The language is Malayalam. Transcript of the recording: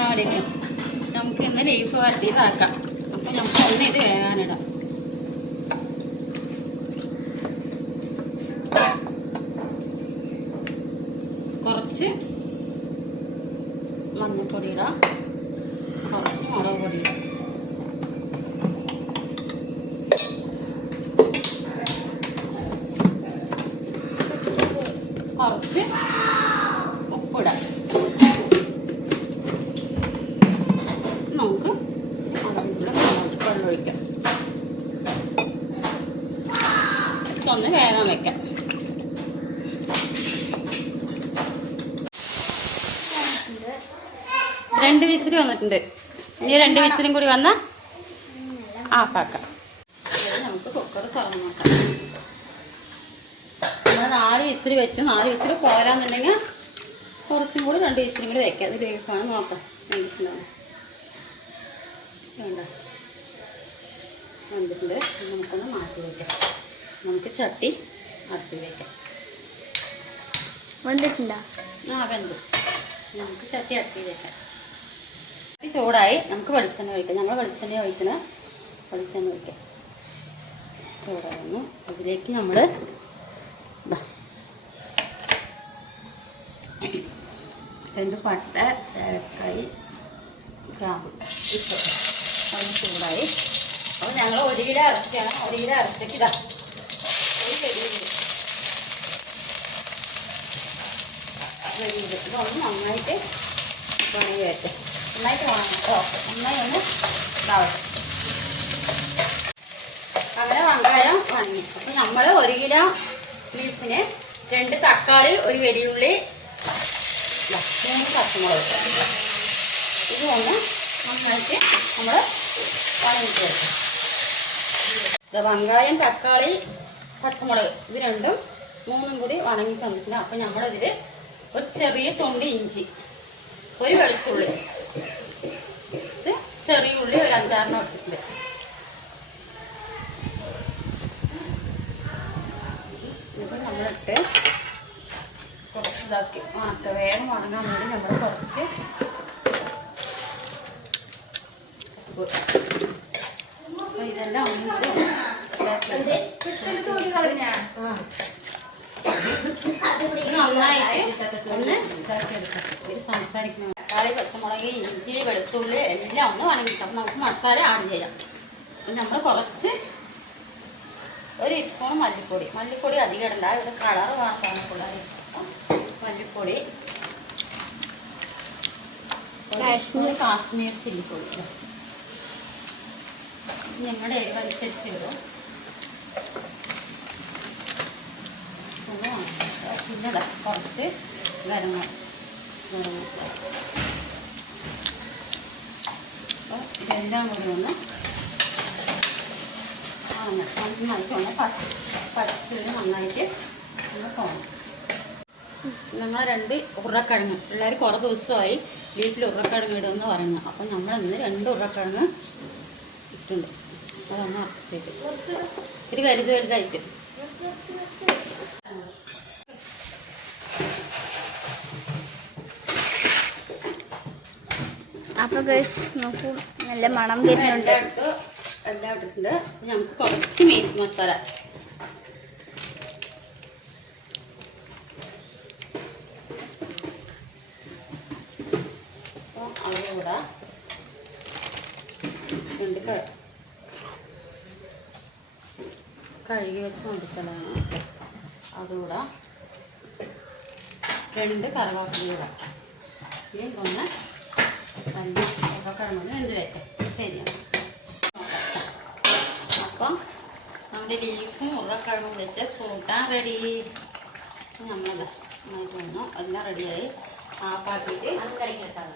അസ്സലാമലൈക്കും. നമുക്ക് ഇന്ന് ലീഫ് വരട്ടിയതാക്കാം. അപ്പം നമുക്ക് ഒന്ന് ഇത് വേകാനിടാം. കുറച്ച് മഞ്ഞൾപ്പൊടി ഇടാം, കുറച്ച് മുളക് പൊടി ഇടാം, കുറച്ച് ഉപ്പിടാം. നമുക്ക് വെള്ളം ഒഴിക്കാം. ഇതൊന്ന് വേഗം വെക്കാം. രണ്ട് വിസിൽ വന്നിട്ടുണ്ട്. ഇനി രണ്ട് വിസിലും കൂടി വന്നാൽ ആഫാക്കാം. നമുക്ക് കുക്കർ തുറന്ന് നോക്കാം. നമ്മൾ 4 വിസിൽ വെച്ച് 4 വിസിൽ പോരാന്നുണ്ടെങ്കിൽ കുറച്ചും കൂടി 2 വിസിലും കൂടി വെക്കാം. അത് ലീഫാണ്, നോക്കാം വേണ്ടിയിട്ടുണ്ടാവും. വേണ്ട വന്നിട്ടുണ്ട്. നമുക്കൊന്ന് മാറ്റി വയ്ക്കാം. നമുക്ക് ചട്ടി മാറ്റി വയ്ക്കാം. വന്നിട്ടുണ്ടോ? വെന്തു. നമുക്ക് ചട്ടി അടുപ്പി വയ്ക്കാം. ചട്ടി ചൂടായി. നമുക്ക് വെളിച്ചെണ്ണ ഒഴിക്കാം. ഞങ്ങൾ വെളിച്ചെണ്ണ ഒഴിക്കണ വെളിച്ചെണ്ണ ഒഴിക്കാം. ചൂടായിരുന്നു. അതിലേക്ക് നമ്മൾ 2 പട്ട, ഏലക്കായി, ഗ്രാമ്പു ഒന്ന് ചൂടായി. അപ്പോൾ ഞങ്ങൾ 1 കിലോ ഇറച്ചിയാണ്. 1 കിലോ ഇറച്ചിക്ക് ഇതാ ഒരു വെളിയിൽ ഇതൊന്ന് നന്നായിട്ട് വണങ്ങി വരട്ടെ. നന്നായിട്ട് വണങ്ങട്ടോ. നന്നായി ഒന്ന് ഇതാവട്ടെ. അങ്ങനെ വെങ്കായം വണങ്ങി. അപ്പോൾ നമ്മൾ 1 കിലോ ബീഫിന് 2 തക്കാളി, 1 വെല്ലുള്ളി, 3 പച്ചമുളക് ഇതൊന്ന് നന്നായിട്ട് നമ്മൾ വണങ്ങിട്ട് വെക്കാം. വെങ്കായം, തക്കാളി, പച്ചമുളക് ഇത് രണ്ടും 3ഉം കൂടി വണങ്ങി തന്നിട്ടുണ്ട്. അപ്പം നമ്മളിതിൽ ഒരു ചെറിയ തുണ്ട് ഇഞ്ചി, 1 വെളുത്തുള്ളി, ഇത് ചെറിയ ഉള്ളി ഒരു 5-6 എടുത്തിട്ടുണ്ട്. ഇത് നമ്മളിട്ട് കുറച്ച് ഇതാക്കി വേഗം വണങ്ങാൻ വേണ്ടി നമ്മൾ കുറച്ച് ഇതെല്ലാം നന്നായിട്ട് ഒന്ന് ഇതാക്കിയെടുക്കാം. ഇത് സംസാരിക്കണം. തക്കാളി, പച്ചമുളക്, ഇഞ്ചി, വെളുത്തുള്ളി എല്ലാം ഒന്ന് വണങ്ങിക്കാം. അപ്പം നമുക്ക് മസാല ആഡ് ചെയ്യാം. നമ്മൾ കുറച്ച് 1 ടീസ്പൂൺ മല്ലിപ്പൊടി. മല്ലിപ്പൊടി അധികം ഇടണ്ട, ഇവിടെ കളർ വേണം. മല്ലിപ്പൊടി, 1 ടീസ്പൂൺ കാശ്മീർ ചില്ലിപ്പൊടി. ഞങ്ങളുടെ എരിവനുസരിച്ച് ഇടും. പിന്നെ കുറച്ച് ഗരം മസാല. അപ്പോൾ ഇതെല്ലാം കൂടി ഒന്ന് നന്നായിട്ട് ഒന്ന് പച്ചരി നന്നായിട്ട് ഒന്ന് പോകണം. ഞങ്ങൾ 2 ഉരുളക്കിഴങ്ങ് പിള്ളേർ കുറേ ദിവസമായി വീട്ടിൽ ഉരുളക്കിഴങ്ങ് ഇടുമെന്ന് പറയുന്നത്. അപ്പം നമ്മളിന്ന് 2 ഉരുളക്കിഴങ്ങ് ഇട്ടുണ്ട്. അതൊന്ന് അടച്ചിട്ട് ഒരു വലുതായിട്ട് അപ്പോൾ ഗൈസ് നോക്കൂ, നല്ല മണം വരുന്നുണ്ട്. എല്ലാം ഇട്ടിട്ടുണ്ട്. നമുക്ക് കുറച്ച് മീറ്റ് മസാല, അപ്പോൾ അതുകൂടെ 2 കഴുകി വെച്ച് മതിക്കലാണ്. അതുകൂടെ 2 കറുവാപ്പുളിയൂടെ. ഇനി ഒന്ന് കിഴങ്ങൊന്ന് വെന്ത് വെക്കാം. ശരിയാണ്. അപ്പം നമ്മുടെ ലീഫും ഉരുളക്കിഴങ്ങും വെച്ച് കൂട്ടാൻ റെഡി. നമ്മളത് നന്നായിട്ട് വന്നു. എല്ലാം റെഡിയായി. ആപ്പാക്കിയിട്ട് കഴിക്കാൻ